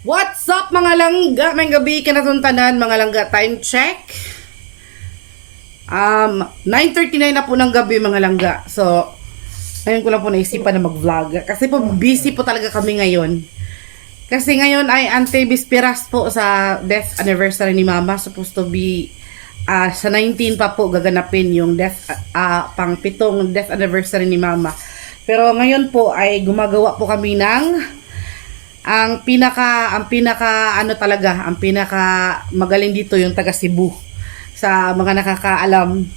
What's up mga langga? May gabi ka na tanan mga langga. Time check. 9:39 na po ng gabi mga langga. So, ngayon ko lang po naisipan na mag-vlog. Kasi po busy po talaga kami ngayon. Kasi ngayon ay ante-bisperas po sa death anniversary ni Mama. Supposed to be sa 19 pa po gaganapin yung pang pitong death anniversary ni Mama. Pero ngayon po ay gumagawa po kami ng ang pinaka ano talaga, ang pinaka magaling dito yung taga Cebu. Sa mga nakakaalam,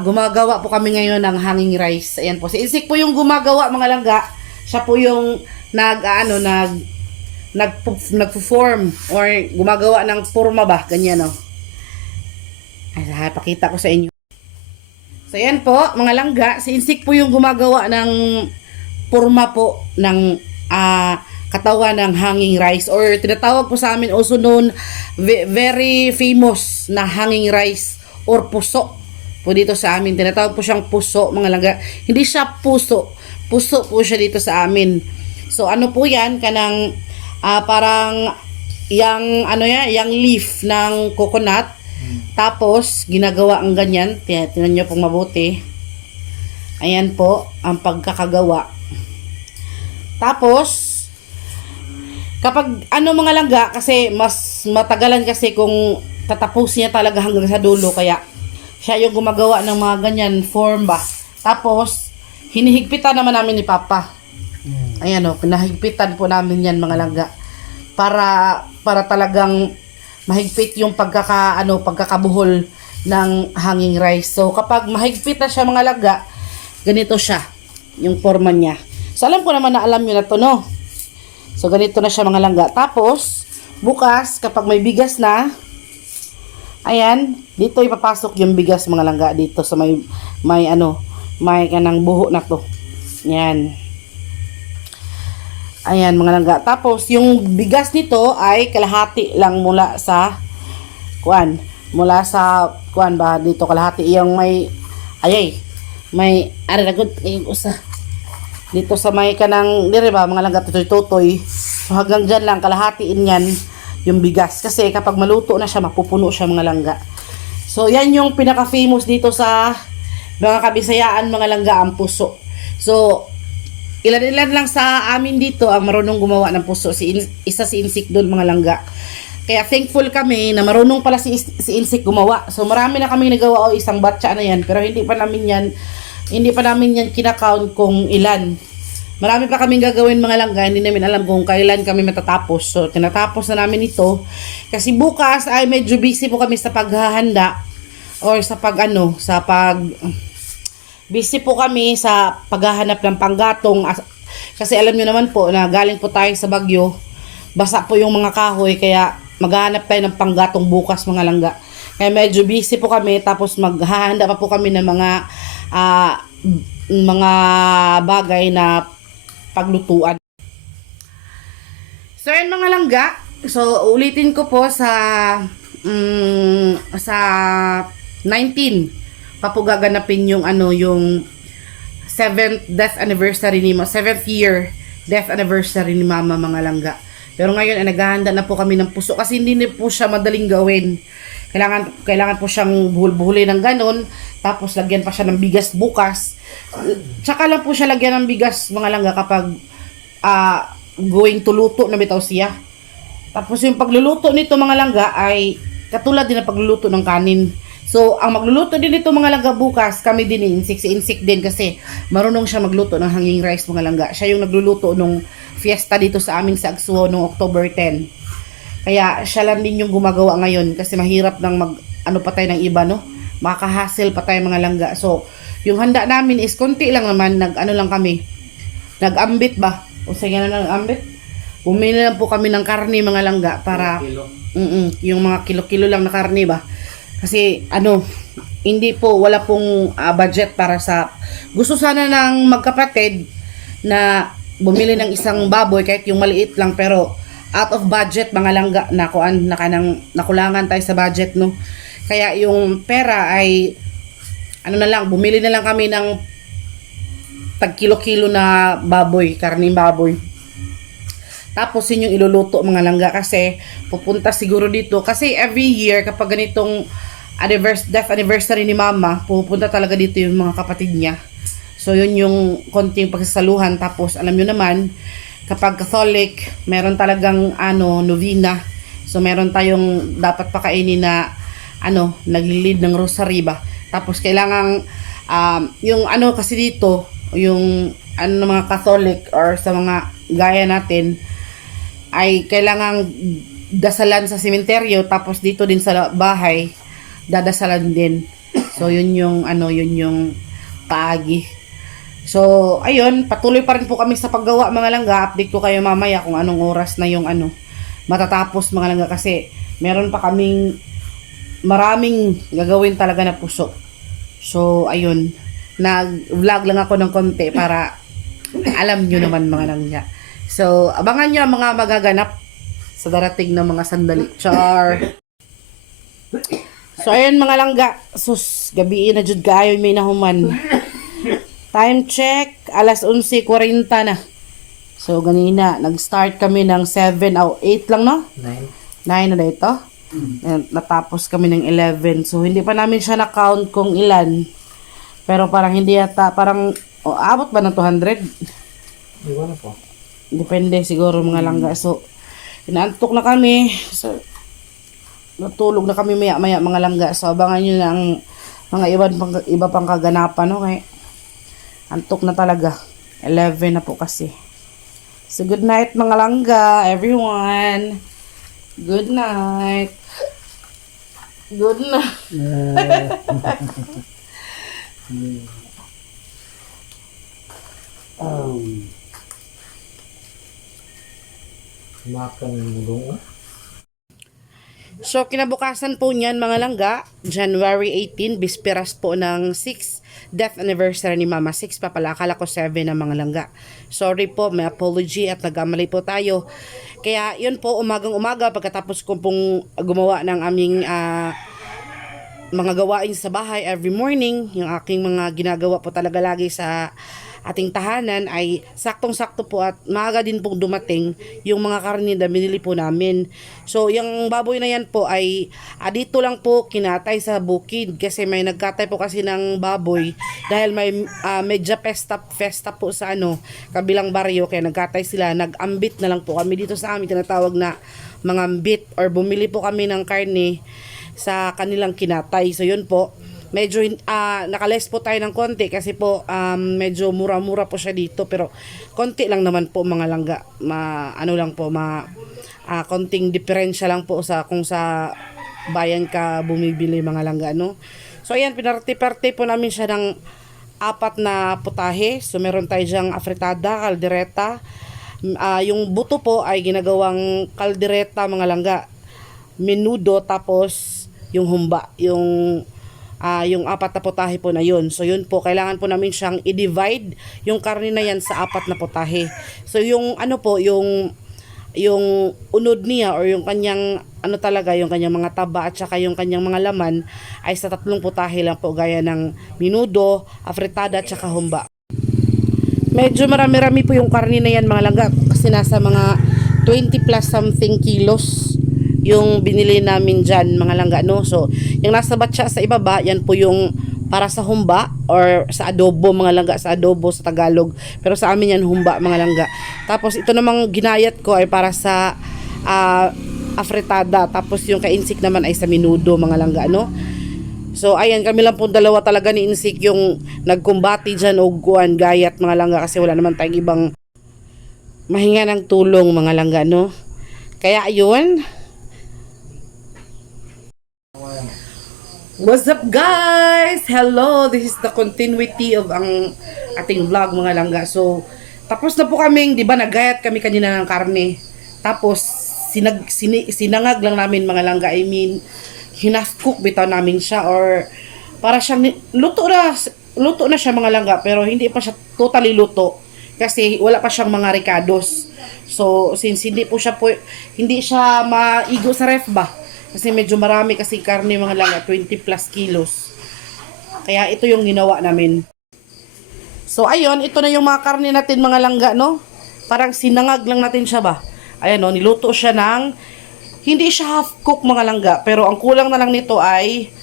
gumagawa po kami ngayon ng hanging rice. Ayan po, si Isik po yung gumagawa mga langga. Siya po yung nagpo-form or gumagawa ng forma ba, ganyan no. Ay, pakita ko sa inyo. So ayan po mga langga, si Isik po yung gumagawa ng forma po ng katawan ng hanging rice, or tinatawag po sa amin also known very famous na hanging rice or puso po dito sa amin. Tinatawag po siyang puso mga langga. Hindi siya puso po siya dito sa amin. So ano po yan, kanang parang yang leaf ng coconut, tapos ginagawa ang ganyan. Tingnan nyo pong mabuti. Ayan po ang pagkakagawa. Tapos kapag mga langga, kasi mas matagalan kasi kung tatapusin niya talaga hanggang sa dulo, kaya siya yung gumagawa ng mga ganyan form ba. Tapos hinihigpitan naman namin ni Papa. Ayan o, pinahigpitan po namin yan mga langga, para talagang mahigpit yung pagkakabuhol ng hanging rice. So kapag mahigpit na siya mga langga, ganito siya yung forma niya. So alam ko naman na alam nyo na to, no? So ganito na siya mga langga. Tapos bukas kapag may bigas na, ayan, dito ipapasok yung bigas mga langga, dito sa may kanang buho na to. Ayan. Ayan mga langga. Tapos yung bigas nito ay kalahati lang mula sa kuan ba dito, kalahati yung may aragod usa dito sa may kanang dire ba mga langga, tutoy. So hanggang dyan lang kalahatiin yan yung bigas, kasi kapag maluto na siya mapupuno siya mga langga. So yan yung pinaka famous dito sa mga Kabisayaan mga langga, ang puso. So ilan lang sa amin dito ang marunong gumawa ng puso. Isa si Insik doon mga langga. Kaya thankful kami na marunong pala si Insik gumawa. So marami na kami nagawa, isang batcha na yan, pero hindi pa namin yan kinakount kung ilan. Marami pa kaming gagawin mga langga, hindi namin alam kung kailan kami matatapos. So tinatapos na namin ito kasi bukas ay medyo busy po kami sa paghahanda, or busy po kami sa paghahanap ng panggatong. Kasi alam nyo naman po na galing po tayo sa Bagyo, basa po yung mga kahoy, kaya maghahanap tayo ng panggatong bukas mga langga. Kaya medyo busy po kami, tapos maghahanda pa po kami ng mga bagay na paglutuan. So yan mga langga, so ulitin ko po sa 19 pa po gaganapin yung yung 7th death anniversary ni 7th year death anniversary ni Mama mga langga. Pero ngayon ay naghahanda na po kami ng puso, kasi hindi na po siya madaling gawin. Kailangan po siyang buhul-buhulin ng ganon, tapos lagyan pa siya ng bigas bukas. Tsaka lang po siya lagyan ng bigas mga langga kapag going to luto na bitaw siya. Tapos yung pagluluto nito mga langga ay katulad din ng pagluluto ng kanin. So ang magluluto din nito mga langga bukas, kami din si Insik din, kasi marunong siya magluto ng hanging rice mga langga. Siya yung nagluluto nung fiesta dito sa amin sa Agsuo noong October 10. Kaya siya lang din yung gumagawa ngayon, kasi mahirap nang pa tayo ng iba, no? Makakahassle pa tayo mga langga. So yung handa namin is konti lang naman, nag-ambit ba? O sige na nag-ambit. Bumili lang po kami ng karne mga langga, para yung mga kilo-kilo lang na karne ba? Kasi wala pong budget para sa, gusto sana ng magkapatid na bumili ng isang baboy kahit yung maliit lang, pero out of budget mga langga, nakulangan tayo sa budget, no? Kaya yung pera ay bumili na lang kami ng tag kilo-kilo na baboy, karning baboy. Tapos yun yung iluluto mga langga kasi pupunta siguro dito. Kasi every year kapag ganitong death anniversary ni mama, pupunta talaga dito yung mga kapatid niya. So yun yung konting pagsasaluhan. Tapos alam nyo naman, kapag Catholic, meron talagang novena. So meron tayong dapat pakainin na naglilid ng rosary ba. Tapos kailangang yung kasi dito, yung ng mga Catholic or sa mga gaya natin, ay kailangang dasalan sa sementeryo, tapos dito din sa bahay dadasalan din. So yun yung yun yung paagi. So ayun, patuloy pa rin po kami sa paggawa mga langga. Update ko kayo mamaya kung anong oras na yung matatapos mga langga, kasi meron pa kaming maraming gagawin talaga na puso. So ayun, nag-vlog lang ako ng konti para alam nyo naman mga langga. So, abangan nyo ang mga magaganap sa darating na mga sandali. Char! So, ayun mga langga. Sus, gabiin na jud kayo may nahuman. Time check, alas 11:40 na. So, ganina, nag-start kami ng 7 o 8 lang, no? 9 na dito. Natapos kami ng 11. So, hindi pa namin siya na-count kung ilan. Pero parang hindi yata, parang, abot ba ng 200? Iwan na po. Depende siguro mga langga. So, inaantok na kami. So, natulog na kami maya-maya mga langga. So, abangan nyo na ang mga iba pang kaganapan. Okay? Antok na talaga. 11 na po kasi. So, good night mga langga, everyone. Good night. Good night. Makan mulong. So, kinabukasan po niyan mga langga, January 18, bisperas po ng 6th death anniversary ni Mama. 6 pa pala, akala ko 7 na mga langga. Sorry po, may apology at nagkamali po tayo. Kaya yun po, umagang-umaga, pagkatapos ko pong gumawa ng aming mga gawain sa bahay every morning, yung aking mga ginagawa po talaga lagi sa ating tahanan, ay saktong-sakto po at maaga din pong dumating yung mga karne na binili po namin. So, yung baboy na yan po ay dito lang po kinatay sa bukid, kasi may nagkatay po kasi ng baboy dahil may medya festa po sa kabilang baryo, kaya nagkatay sila. Nag-ambit na lang po kami dito sa amin, tinatawag na mga ambit, or bumili po kami ng karne sa kanilang kinatay. So, yun po. Medyo nakales po tayo ng konti kasi po medyo mura-mura po siya dito, pero konti lang naman po mga langga. Konting diferensya lang po sa kung sa bayan ka bumibili mga langga, no? So ayan, pinarte-parte po namin siya ng 4 na putahe. So meron tayo diyang afritada, kaldereta. Yung buto po ay ginagawang kaldereta mga langga. Menudo, tapos yung humba, yung 4 na putahe po na yun. So yun po, kailangan po namin siyang i-divide yung karne na yan sa 4 na putahe. So yung yung unod niya, or yung kanyang yung kanyang mga taba at saka yung kanyang mga laman ay sa 3 putahe lang po, gaya ng menudo, afritada at saka humba. Medyo marami-rami po yung karne na yan mga langga, kasi nasa mga 20 plus something kilos yung binili namin dyan mga langga, no? So, yung nasa batsa sa ibaba, yan po yung para sa humba or sa adobo mga langga, sa adobo sa Tagalog. Pero sa amin yan humba mga langga. Tapos ito namang ginayat ko ay para sa afritada. Tapos yung kainsik naman ay sa menudo mga langga, no? So, ayan, kami lang po dalawa talaga ni Insik yung nagkumbati dyan o gayat mga langga, kasi wala naman tayong ibang mahinga ng tulong mga langga, no? Kaya ayun. What's up guys? Hello, this is the continuity of ang ating vlog mga langga. So, tapos na po kaming, di ba, nagayat kami kanina ng karne. Tapos, sinangag lang namin mga langga. I mean, hinaf-cook bitaw namin siya, or para siyang luto na siya mga langga, pero hindi pa siya totally luto kasi wala pa siyang mga ricados. So, since hindi siya maigo sa ref ba? Kasi medyo marami kasi karne mga langga, 20 plus kilos. Kaya ito yung ginawa namin. So ayun, ito na yung mga karne natin mga langga, no? Parang sinangag lang natin siya ba? Ayan o, niluto siya ng, hindi siya half cook mga langga, pero ang kulang na lang nito ay,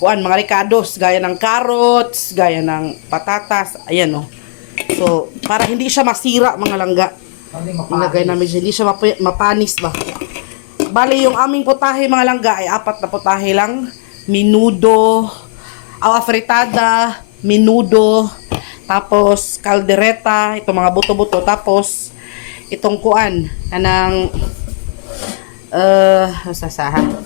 mga ricados, gaya ng carrots, gaya ng patatas, ayan o. So, para hindi siya masira mga langga. Ilagay namin siya, hindi siya mapanis ba. Bali, yung aming putahe mga langga ay 4 na putahe lang. Menudo, fritada, menudo, tapos caldereta, itong mga buto-buto, tapos itong kanang sasahan.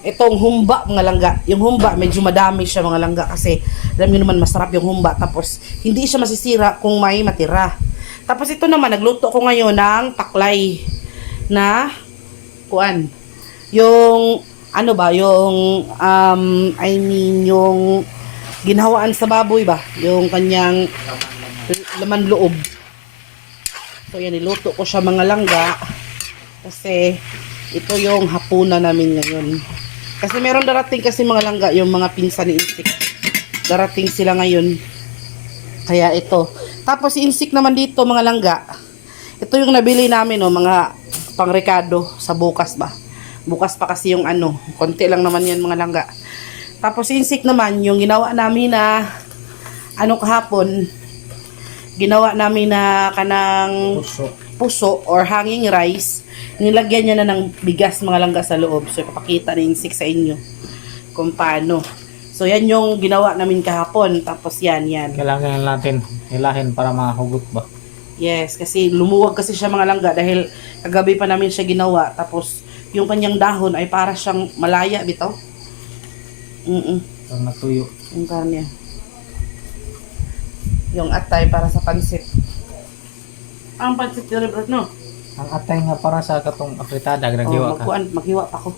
Itong humba mga langga. Yung humba medyo madami siya mga langga kasi alam niyo naman masarap yung humba, tapos hindi siya masisira kung may matira. Tapos ito naman nagluto ko ngayon ng taklay na yung yung ginhawaan sa baboy ba, yung kanyang laman loob. So yan, niluto ko siya mga langga kasi ito yung hapunan namin ngayon. Kasi meron darating kasi mga langga, yung mga pinsan ni Insik. Darating sila ngayon. Kaya ito. Tapos si Insik naman dito mga langga. Ito yung nabili namin mga pangrekado sa bukas ba. Bukas pa kasi yung konti lang naman yan mga langga. Tapos si Insik naman, yung ginawa namin na kahapon, ginawa namin na kanang puso or hanging rice. Nilagyan niya na ng bigas mga langga sa loob. So, ipapakita ni Insik sa inyo kung paano. So, yan yung ginawa namin kahapon. Tapos, yan. Kailangan natin hilahin para mahugot ba? Yes, kasi lumuwag kasi siya mga langga dahil kagabi pa namin siya ginawa. Tapos, yung kanyang dahon ay para siyang malaya, bitaw. Parang natuyo. Yung kanya. Yung atay para sa pansit. Ang pansit na rin, no? Ang atay nga para sa katong afritada, naghiwa ka. Maghiwa pa ko.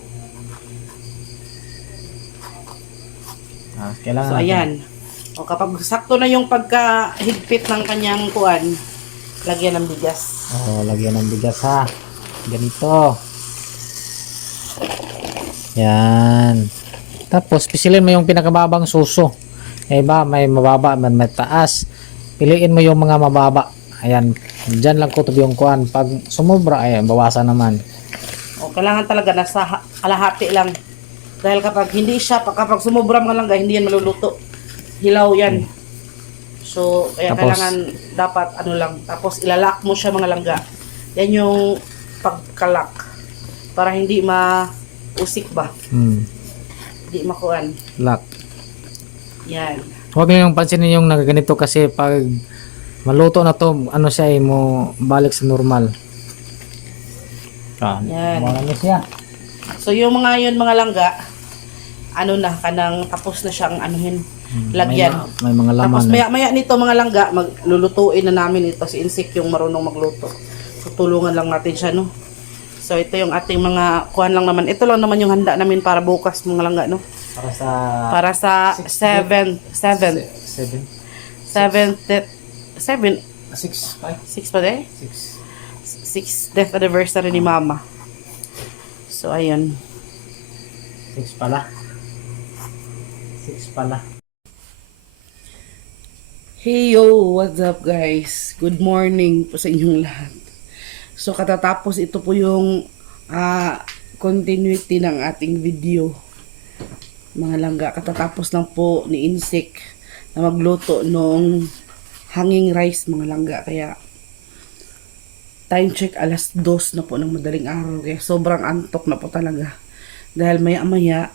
Kailangan So, ayan. O, kapag sakto na yung pagkahigpit ng kanyang lagyan ng bigas. Lagyan ng bigas ha. Ganito. Yan. Tapos, pisilin mo yung pinakababang suso. Iba, may mababa, may mataas. Piliin mo yung mga mababa. Ayan, dyan lang kutob yung pag sumobra, ay bawasan naman. Kailangan talaga nasa kalahati lang. Dahil kapag kapag sumobra mga langga, hindi yan maluluto. Hilaw yan. So, kaya Tapos, kailangan dapat lang. Tapos ilalak mo siya mga langga. Yan yung pagkalak. Para hindi mausik ba. Hindi makuan. Lock. Yan. Huwag nyo yung pansinin yung nagaganito kasi pag maluto na to, siya mo balik sa normal. Yan. Marami siya. So yung mga langga, kanang tapos na siyang lagyan. May mga laman. Tapos maya nito mga langga, maglulutuin na namin ito. Si Insik yung marunong magluto. So tulungan lang natin siya, no? So ito yung ating mga lang naman. Ito lang naman yung handa namin para bukas mga langga, no? Para sa 7th 6 pa day? 6th death anniversary ni Mama. So ayun. 6 pala. Hey yo, what's up guys? Good morning po sa inyong lahat. So katatapos ito po yung continuity ng ating video. Mga langga, katatapos lang po ni Insik na magluto nung hanging rice mga langga. Kaya time check 2:00 na po ng madaling araw. Kaya sobrang antok na po talaga. Dahil maya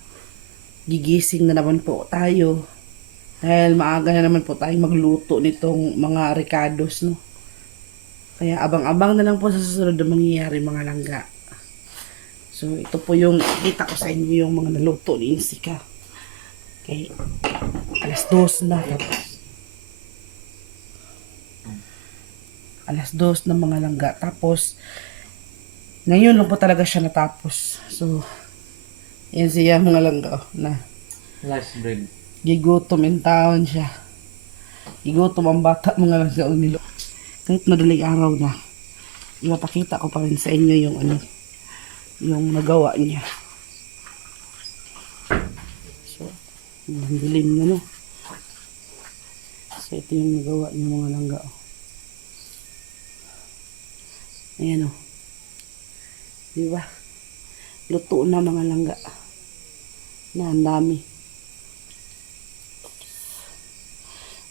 gigising na naman po tayo. Dahil maaga na naman po tayong magluto nitong mga ricados, no? Kaya abang-abang na lang po sa susunod na mangyayari mga langga. So ito po yung kita ko sa inyo yung mga naluto ni Insika. Okay. 2:00 na. 2:00 na mga langga. Tapos ngayon lang po talaga siya natapos. So yan siya mga langga na Last bread. gigutom in town siya. Gigutom ang bata mga langga o nilo. Kahit madaling araw na, ipapakita ko pa rin sa inyo yung yung nagawa niya. So, ang dilim na, no? So, ito yung nagawa niya mga langga. Ayan, oh. Di ba? Luto na mga langga. Na, ang dami.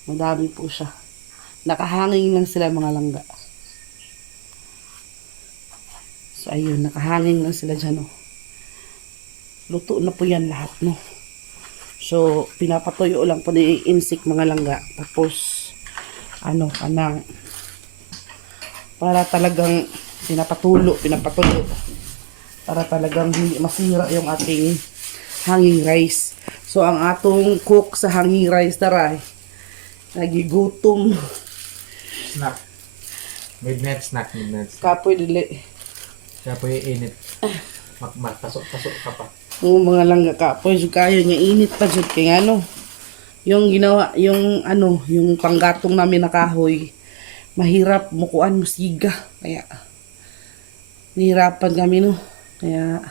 Madami po siya. Nakahanging lang sila mga langga. So, ayun. Nakahanging lang sila dyan, oh. Luto na po yan lahat, no? So, pinapatuyo lang po ni insik mga langga. Tapos, kanang, para talagang pinapatulo. Para talagang hindi masira yung ating hanging rice. So, ang atong cook sa hanging rice taray, nagigutom. Snack. Midnight snack. Kapoy dili. Kaya po init. Pasok ka pa. Yung mga langga kapoy, so kayo niya init pa dyan. Kaya yung ginawa, yung panggatong namin na kahoy, mahirap mukuan musiga. Kaya, nahirapan kami, no? Kaya,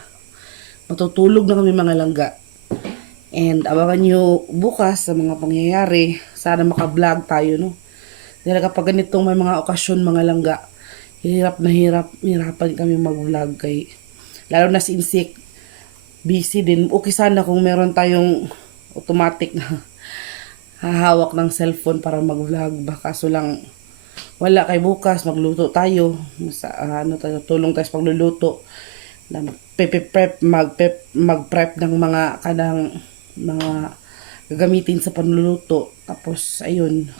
matutulog na kami mga langga. And abangan nyo bukas sa mga pangyayari. Sana maka-vlog tayo, no? Dahil kapag ganitong may mga okasyon mga langga, hirapan kami mag-vlog kay, lalo na si Insik, busy din. Okay sana kung meron tayong automatic na hahawak ng cellphone para mag-vlog. Baka so lang, wala kay bukas, magluto tayo. Tulong tayo sa pagluluto. Mag-prep ng mga mga gagamitin sa panluluto. Tapos, ayun,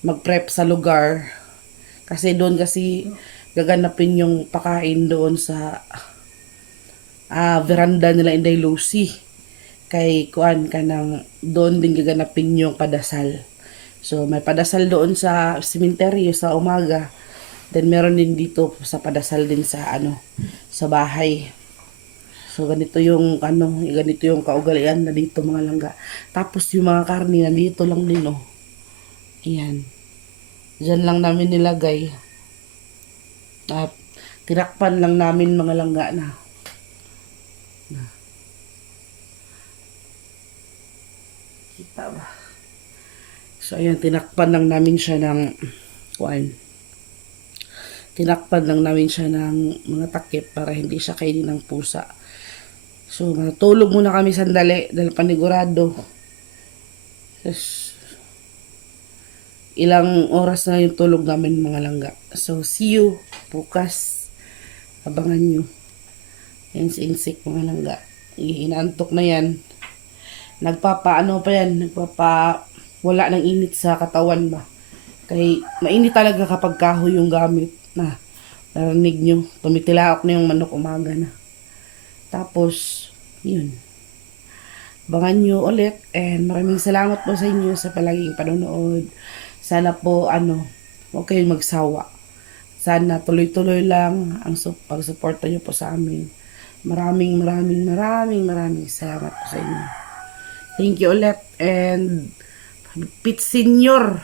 mag-prep sa lugar. Kasi doon gaganapin yung pakain doon sa veranda nila Inday Lucy. Kay doon din gaganapin yung padasal. So, may padasal doon sa sementeryo sa umaga. Then, meron din dito sa padasal din sa sa bahay. So, ganito yung kaugalian na dito mga langga. Tapos, yung mga karne na dito lang din, oh. Ayan. Diyan lang namin nilagay. At, tinakpan lang namin mga langga na. Kita ba? So, ayan, tinakpan lang namin siya ng tinakpan lang namin siya ng mga takip para hindi siya kainin ng pusa. So, matulog muna kami sandali dahil panigurado. Ilang oras na yung tulog namin mga langga. So, see you bukas. Abangan nyo. Yan si Insik mga langga. Inaantok na yan. Wala ng init sa katawan ba. Kaya mainit talaga kapag kahoy yung gamit na narinig nyo. Tumitilaok na yung manok umaga na. Tapos, yun. Abangan nyo ulit and maraming salamat po sa inyo sa palaging panonood. Sana po, huwag kayong magsawa. Sana tuloy-tuloy lang ang pagsuporta nyo po sa amin. Maraming salamat po sa inyo. Thank you ulit and Pit Senior.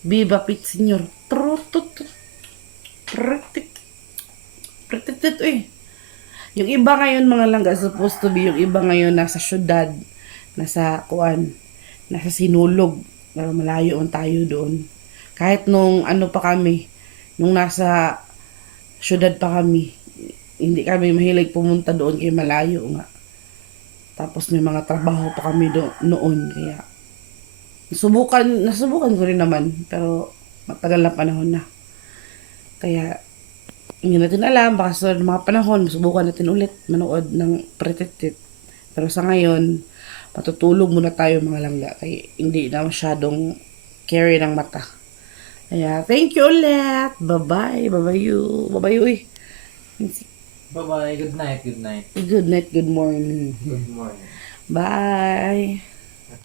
Viva Pit Senior. Yung iba ngayon mga langga, supposed to be yung iba ngayon nasa syudad, nasa Sinulog. Pero malayo ang tayo doon. Kahit nung nasa syudad pa kami, hindi kami mahilig pumunta doon kay malayo nga. Tapos may mga trabaho pa kami noon. Kaya nasubukan ko rin naman. Pero matagal na panahon na. Kaya hindi natin alam. Baka sa mga panahon, subukan natin ulit manood ng Pretitit. Pero sa ngayon, matutulog muna tayo mga langga. Kaya hindi na masyadong carry ng mata. Kaya thank you ulit. Bye-bye. Bye-bye. Bye-bye. Bye-bye. Good night. Good night. Good morning. Good morning. Bye.